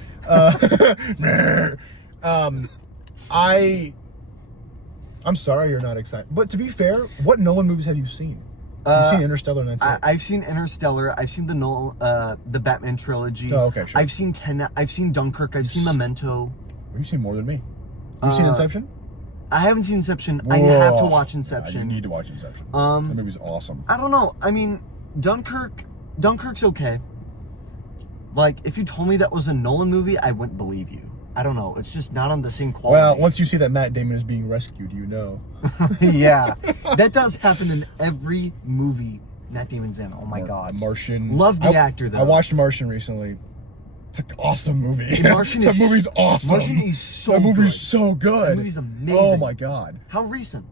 I'm sorry you're not excited. But to be fair, what Nolan movies have you seen? You've seen Interstellar and that's it. I've seen Interstellar. I've seen the Batman trilogy. Oh, okay, sure. I've seen Tenet. I've seen Dunkirk. I've seen Memento. You've seen more than me. You've seen Inception? I haven't seen Inception. Whoa. I have to watch Inception. You need to watch Inception. That movie's awesome. I don't know. I mean, Dunkirk's okay. Like, if you told me that was a Nolan movie, I wouldn't believe you. I don't know. It's just not on the same quality. Well, once you see that Matt Damon is being rescued, you know. Yeah. That does happen in every movie Matt Damon's in. Oh my God. Martian. Love the actor, though. I watched Martian recently. It's an awesome movie. Martian that movie's awesome. Martian is so good. That movie's good. so good. That movie's amazing. Oh my God. How recent?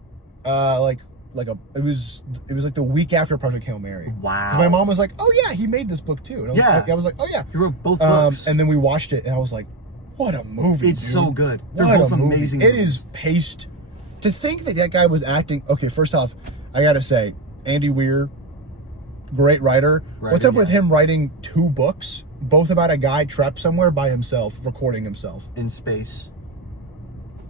It was like the week after Project Hail Mary. Wow. 'Cause my mom was like, "Oh yeah, he made this book too." And I was like, "Oh yeah." He wrote both books. And then we watched it, and I was like, "What a movie!" It's dude. so good. They're What both a movie. amazing. It movies. is paced. To think that guy was acting. Okay, first off, I gotta say, Andy Weir, great writer. What's up with him writing 2 books, both about a guy trapped somewhere by himself, recording himself in space?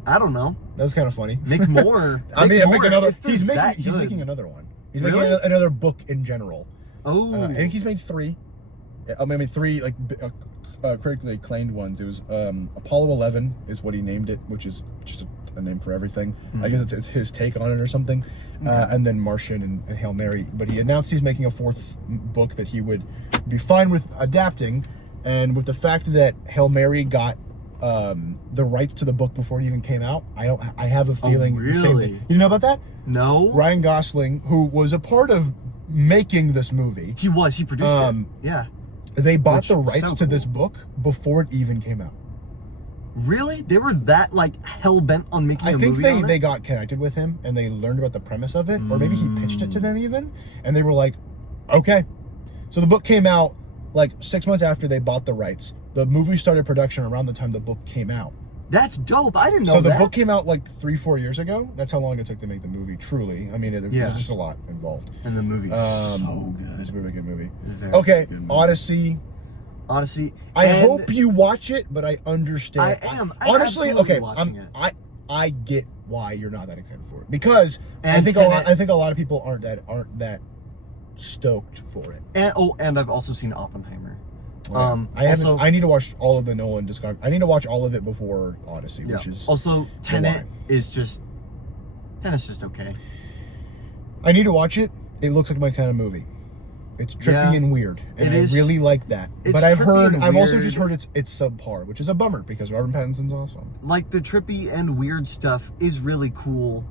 I don't know. That was kind of funny. Make more. Make another. He's making another one. He's Really? making another book in general. Oh. I think he's made 3. I mean 3 like critically acclaimed ones. It was Apollo 11 is what he named it, which is just a name for everything. I guess it's his take on it or something. And then Martian and Hail Mary. But he announced he's making a 4th book that he would be fine with adapting. And with the fact that Hail Mary got the rights to the book before it even came out, I have a feeling the same thing. You know about that? No. Ryan Gosling, who was a part of making this movie. He produced it. Yeah. They bought the rights to this book before it even came out. Really? They were that hell bent on making a movie? I think they got connected with him and they learned about the premise of it, or maybe he pitched it to them even, and they were like, okay. So the book came out 6 months after they bought the rights. The movie started production around the time the book came out. That's dope. I didn't know that. So the that. book came out 3-4 years ago. That's how long it took to make the movie, truly. I mean, there's just a lot involved. And the movie's so good. It's a really good movie. Very good movie. Odyssey. I hope you watch it, but I understand. I am. Honestly, okay. I get why you're not that excited for it, because I think a lot of people aren't that stoked for it. And I've also seen Oppenheimer. I need to watch all of the Nolan discography. I need to watch all of it before Odyssey, which is also Tenet is just okay. I need to watch it. It looks like my kind of movie. It's trippy and weird, and I really like that. But I've also just heard it's subpar, which is a bummer because Robert Pattinson's awesome. Like the trippy and weird stuff is really cool.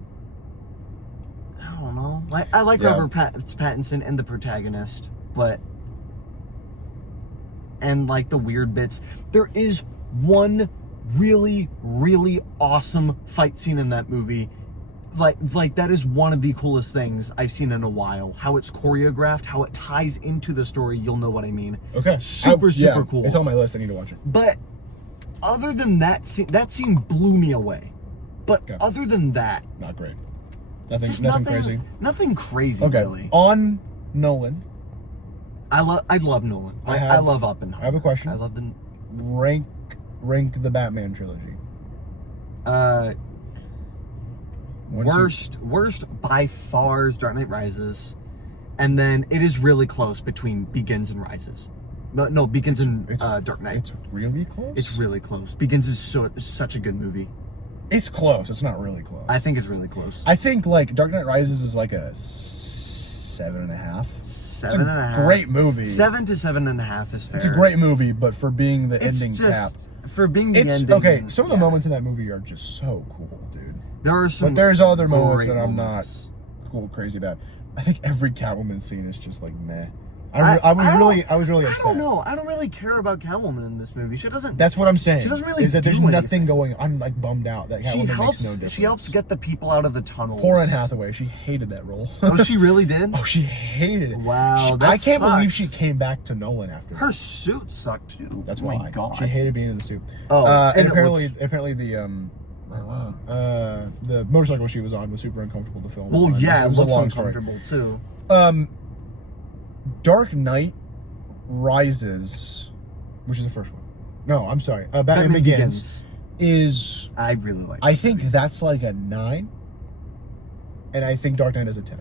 I don't know. I like Robert Pattinson and the protagonist, but the weird bits. There is one really, really awesome fight scene in that movie. Like that is one of the coolest things I've seen in a while. How it's choreographed, how it ties into the story. You'll know what I mean. Okay. Super cool. It's on my list. I need to watch it. But other than that scene blew me away. But other than that, not great. Nothing crazy. Nothing crazy, okay. Really. On Nolan. I love Nolan. I love Oppenheimer. I have a question. I love the rank the Batman trilogy. Worst by far is Dark Knight Rises, and then it is really close between Begins and Rises. No, Begins and Dark Knight. It's really close. It's really close. Begins is such a good movie. It's close. It's not really close. I think it's really close. I think Dark Knight Rises is like a 7.5. 7.5. Great movie. 7 to 7.5 is fair. It's a great movie, but for being the ending cap. For being the ending. Okay, some of the moments in that movie are just so cool, dude. There are some. But there's other moments that I'm not crazy about. I think every Catwoman scene is just meh. I was really upset. I don't know. I don't really care about Catwoman in this movie. She doesn't. That's what I'm saying. She doesn't really. Is that there's do nothing going. I'm like bummed out that Catwoman makes no difference. She helps get the people out of the tunnels. Poor Anne Hathaway. She hated that role. Oh, she really did? Oh, she hated it. Wow, I can't sucks. believe she came back to Nolan after Her that. suit sucked too. That's oh why. my God. She hated being in the suit. Oh, and and apparently the motorcycle she was on was super uncomfortable to film. Well, on. yeah, it was a looks long story. uncomfortable too. Dark Knight Rises, which is the first one. No, I'm sorry. Batman Begins is. I really like. I think that's like a 9, and I think Dark Knight is a 10.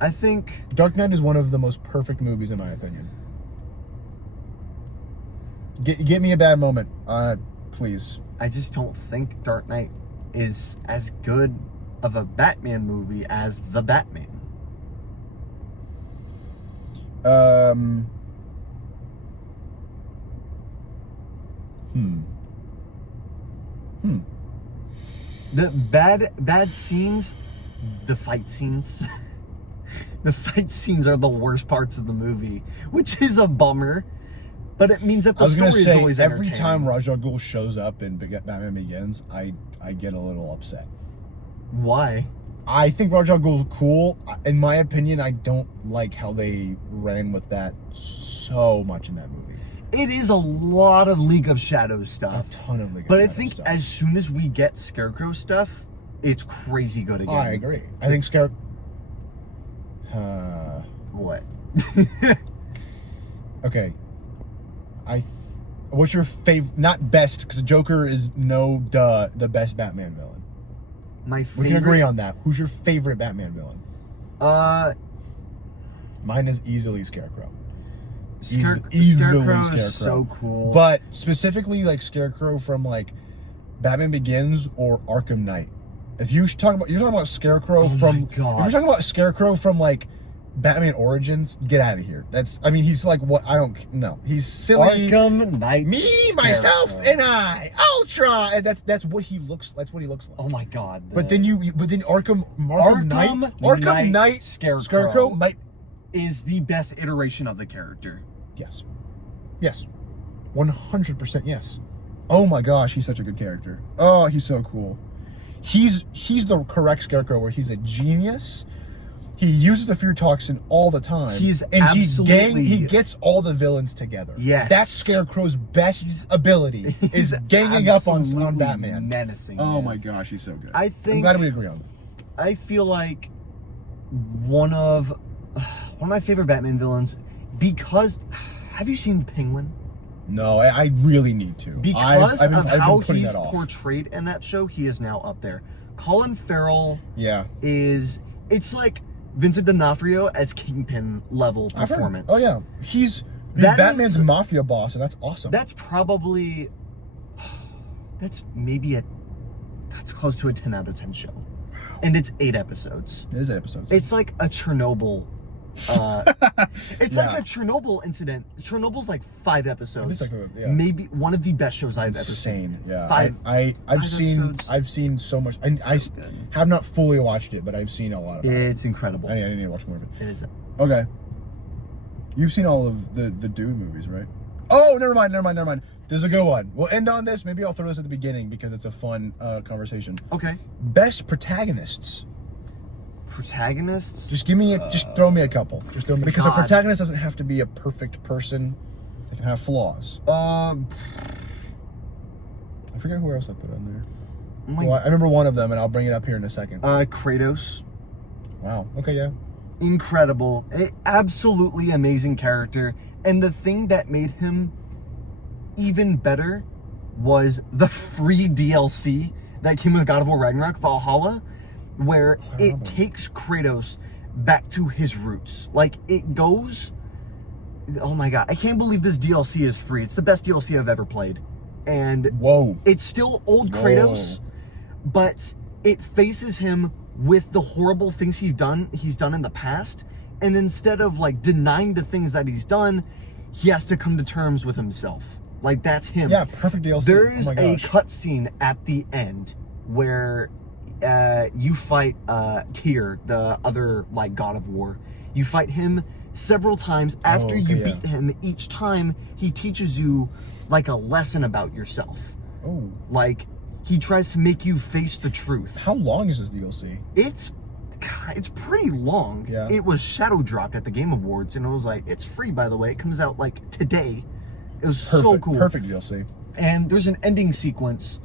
I think Dark Knight is one of the most perfect movies in my opinion. Get me a bad moment, please. I just don't think Dark Knight is as good of a Batman movie as The Batman. The bad scenes, the fight scenes. The fight scenes are the worst parts of the movie, which is a bummer. But it means that the story is always entertaining. Every time Ra's al Ghul shows up in Batman Begins, I get a little upset. Why? I think Ra's al Ghul's cool. In my opinion, I don't like how they ran with that so much in that movie. It is a lot of League of Shadows stuff. A ton of League of But Shadows I think stuff. as soon as we get Scarecrow stuff, it's crazy good again. I agree. I think Scarecrow... What? Okay. What's your favorite? Not best, because Joker is the best Batman villain. My favorite. We can agree on that. Who's your favorite Batman villain? Mine is easily Scarecrow. Scarecrow is so cool. But specifically, like Scarecrow from like Batman Begins or Arkham Knight. If you talk about, you're talking about Scarecrow from. My God. If you're talking about Scarecrow from like Batman Origins, get out of here. He's like what I don't know. He's silly. Arkham Knight. Me, Scarecrow. myself, and I, Ultra, and that's what he looks. That's what he looks like. Oh my God. But then Arkham Knight, Scarecrow might is the best iteration of the character. Yes, 100% yes. Oh my gosh, he's such a good character. Oh, he's so cool. He's the correct Scarecrow where he's a genius. He uses the fear toxin all the time. He gets all the villains together. Yes. That's Scarecrow's best ability is ganging up on Batman. Menacing. Oh man. my gosh, he's so good. I'm glad we agree on that. I feel like one of my favorite Batman villains because have you seen Penguin? No, I really need to. Because of how he's portrayed in that show, he is now up there. Colin Farrell it's like Vincent D'Onofrio as Kingpin level performance. Oh yeah, he's Batman's mafia boss, and that's awesome. That's probably that's close to a 10 out of 10 show. And it's 8 episodes. It is 8 episodes. It's like a Chernobyl it's like a Chernobyl incident. Chernobyl's like 5 episodes. It's like maybe one of the best shows I've ever seen. Yeah. 5 I've seen so much. I have not fully watched it, but I've seen a lot of it. It's incredible. I need to watch more of it. It is. Okay. You've seen all of the Dune movies, right? Oh, never mind. There's a good one. We'll end on this. Maybe I'll throw this at the beginning because it's a fun conversation. Okay. Best protagonists. Protagonists? Just throw me a couple. Because a protagonist doesn't have to be a perfect person. They can have flaws. I forget who else I put on there. I remember one of them, and I'll bring it up here in a second. Kratos. Wow. Okay, yeah. Incredible. Absolutely amazing character. And the thing that made him even better was the free DLC that came with God of War Ragnarok Valhalla, where it takes Kratos back to his roots. Like, it goes... Oh my God. I can't believe this DLC is free. It's the best DLC I've ever played. And it's still old Kratos, but it faces him with the horrible things he's done in the past. And instead of like denying the things that he's done, he has to come to terms with himself. Like, that's him. Yeah, perfect DLC. There's a cutscene at the end where you fight Tyr, the other like god of war. You fight him several times. After okay, you yeah. beat him, each time he teaches you like a lesson about yourself. Oh. Like, he tries to make you face the truth. How long is this DLC? It's pretty long. Yeah. It was shadow dropped at the Game Awards, and it was like, it's free, by the way. It comes out like today. It was so cool. Perfect DLC. And there's an ending sequence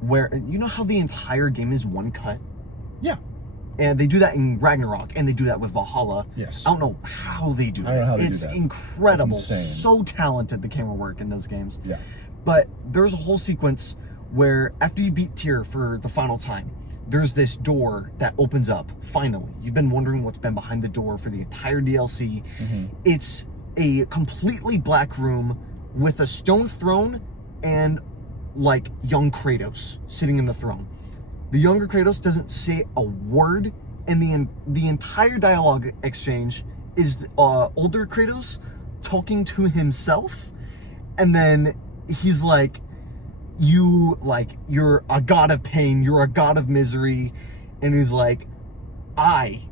where, you know how the entire game is one cut? Yeah. And they do that in Ragnarok, and they do that with Valhalla. Yes. I don't know how they do that. I don't know how they It's do that. incredible. It's insane. So talented, the camera work in those games. Yeah. But there's a whole sequence where after you beat Tyr for the final time, there's this door that opens up, finally. You've been wondering what's been behind the door for the entire DLC. Mm-hmm. It's a completely black room with a stone throne and like young Kratos sitting in the throne. The younger Kratos doesn't say a word, and the entire dialogue exchange is older Kratos talking to himself, and then he's like, you're a god of pain, you're a god of misery, and he's like, I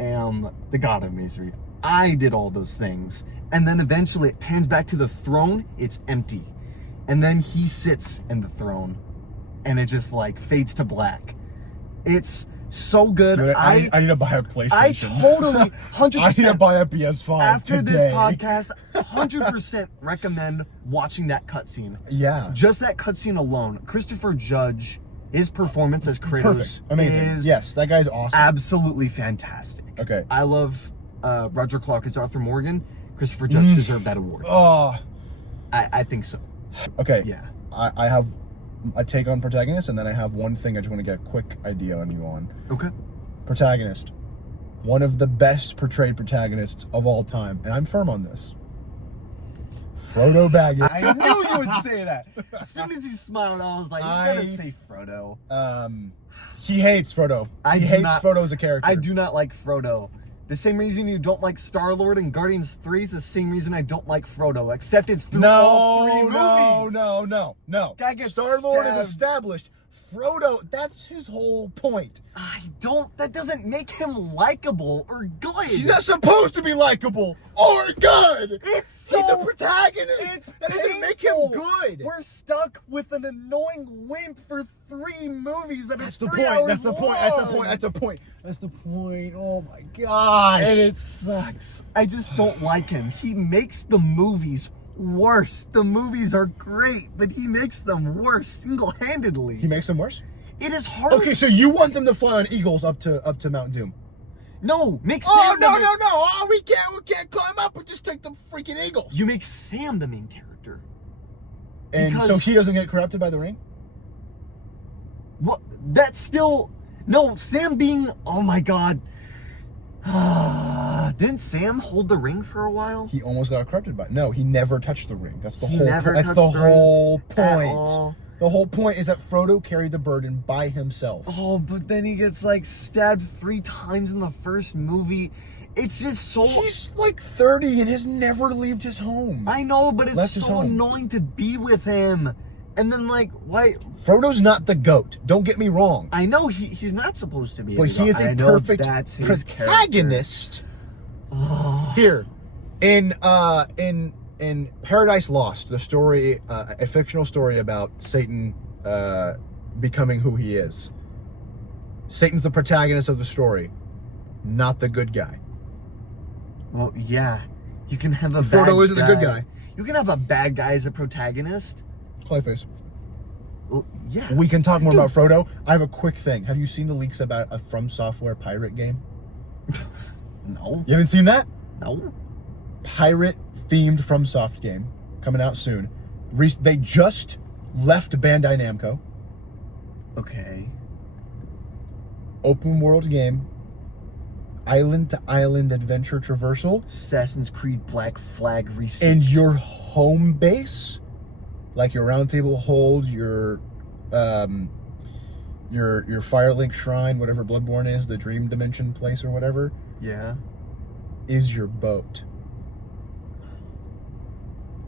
am the god of misery. I did all those things. And then eventually it pans back to the throne, it's empty. And then he sits in the throne, and it just like fades to black. It's so good. Dude, I need to buy a PlayStation. I totally 100%. I need to buy a PS5 After today. this podcast, 100% recommend watching that cutscene. Yeah. Just that cutscene alone. Christopher Judge, his performance as Kratos Perfect. Amazing. is Yes, that guy's awesome. absolutely fantastic. Okay. I love Roger Clark as Arthur Morgan. Christopher Judge deserved that award. Oh. I think so. Okay. Yeah. I have a take on protagonist, and then I have one thing I just want to get a quick idea on you on. Okay. Protagonist. One of the best portrayed protagonists of all time, and I'm firm on this. Frodo Baggins. I knew you would say that. As soon as you smiled, I was like, he's gonna say Frodo. He hates Frodo. He hates Frodo as a character. I do not like Frodo. The same reason you don't like Star-Lord in Guardians 3 is the same reason I don't like Frodo, except it's through all three movies. No. Guy gets Star-Lord is stabbed. established. Frodo, that's his whole point. That doesn't make him likable or good. He's not supposed to be likable or good. He's a protagonist. That doesn't make him painful. good. We're stuck with an annoying wimp for 3 movies that That's are the 3 point. hours That's the point. long. That's the point. Oh my gosh. And it sucks. I just don't like him. He makes the movies worse. The movies are great, but he makes them worse single-handedly. He makes them worse? It is hard. Okay, so you want them to fly on eagles up to Mount Doom? No, make Sam. Oh no! Oh, we can't climb up. We just take the freaking eagles. You make Sam the main character. And Because- so he doesn't get corrupted by the ring? What? That's still no Sam being. Oh my god. Didn't Sam hold the ring for a while? He almost got corrupted by. No, he never touched the ring. That's the He whole. never That's touched the the ring whole at point. all. The whole point is that Frodo carried the burden by himself. Oh, but then he gets like stabbed 3 times in the first movie. It's just so. He's like 30 and has never left his home. I know, but it's Left his so home. annoying to be with him. And then like, why? Frodo's not the goat. Don't get me wrong. I know he's not supposed to be. But he is I a know perfect that's his protagonist. Here, in Paradise Lost, the story, a fictional story about Satan becoming who he is. Satan's the protagonist of the story, not the good guy. Well, yeah, you can have a Frodo bad isn't the good guy. You can have a bad guy as a protagonist. Clayface. Well, yeah. We can talk more Dude. about Frodo. I have a quick thing. Have you seen the leaks about a From Software pirate game? No. You haven't seen that? No. Pirate-themed FromSoft game coming out soon. They just left Bandai Namco. Okay. Open world game. Island-to-island adventure traversal. Assassin's Creed Black Flag receipt. And your home base, like your round table hold, your Firelink Shrine, whatever Bloodborne is, the Dream Dimension place or whatever, Yeah. is your boat.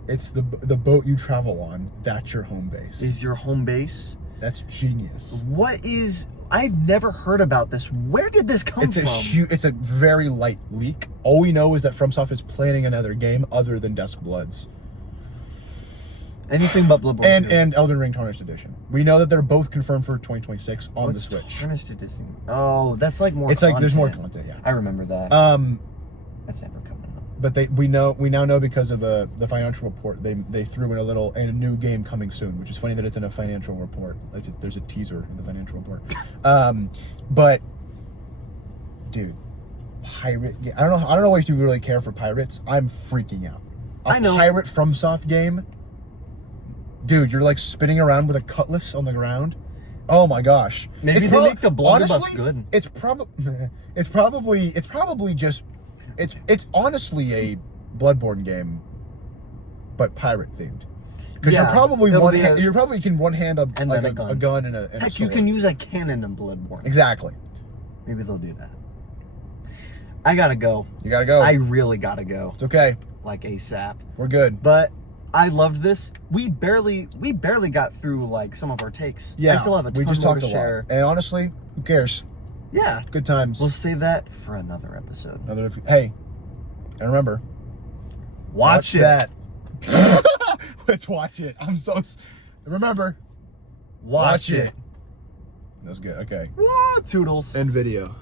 It's the boat you travel on. That's your home base. Is your home base? That's genius. What is I've never heard about this. Where did this come It's from? it's a very light leak. All we know is that FromSoft is planning another game other than Dusk Bloods. Anything but Bloodborne 2. And Elden Ring Tarnished Edition. We know that they're both confirmed for 2026 on the Switch. Tarnished Edition? Oh, that's like more It's content. like there's more content, yeah. I remember that. That's never coming up. But we now know because of the financial report, they threw in a new game coming soon, which is funny that it's in a financial report. There's a teaser in the financial report. But dude, pirate. I don't know if you really care for pirates. I'm freaking out. I know. Pirate FromSoft game. Dude, you're like spinning around with a cutlass on the ground. Oh my gosh. Maybe they make the blunderbuss good. It's honestly a Bloodborne game, but pirate themed. Because Yeah, you probably can one hand a gun and a Heck, sword. you can use a cannon in Bloodborne. Exactly. Maybe they'll do that. I gotta go. You gotta go. I really gotta go. It's okay. Like ASAP. We're good. But I loved this. We barely got through like some of our takes. Yeah. I still have a ton we just more talked to a lot. share. And honestly, who cares? Yeah. Good times. We'll save that for another episode. Hey, and remember, Watch it. that. Let's watch it. Remember, Watch it. That's good. Okay. Woo, toodles. End video.